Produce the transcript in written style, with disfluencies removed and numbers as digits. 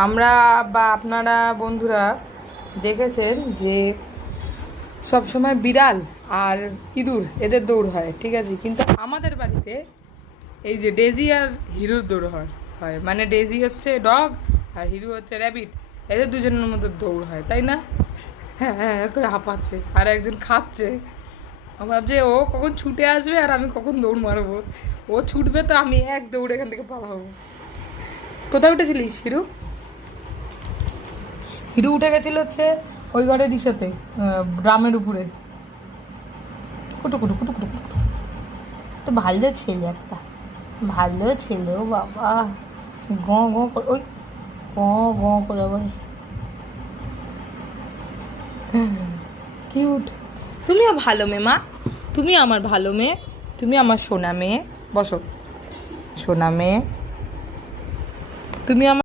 আমরা বা আপনারা বন্ধুরা দেখেছেন যে সব সময় বিড়াল আর ইঁদুর এদের দৌড় হয়, ঠিক আছে, কিন্তু আমাদের বাড়িতে এই যে ডেজি আর হিরুর দৌড় হয় মানে ডেজি হচ্ছে ডগ আর হিরু হচ্ছে র্যাবিট, এদের দুজনের মধ্যে দৌড় হয়, তাই না? হ্যাঁ হ্যাঁ করে হাঁপাচ্ছে আর একজন খাচ্ছে। আমি ভাবছি ও কখন ছুটে আসবে আর আমি কখন দৌড় মারবো। ও ছুটবে তো আমি এক দৌড়ে এখান থেকে পালাবো। কোথায় উঠেছিলিস হিরু? হিরু উঠে গেছিল হচ্ছে ওই ঘরের ইসেতে, ড্রামের উপরে। কুটু কুটু কুটু কুটু কুটু। তো ভালো ছেলে একটা, ভালো ছেলে ও বাবা। গ গ করে ওই গ গ করে আবার কিউট। তুমিও ভালো মেয়ে মা, তুমি আমার ভালো মেয়ে, তুমি আমার সোনা মেয়ে। বসো সোনা মেয়ে, তুমি আমার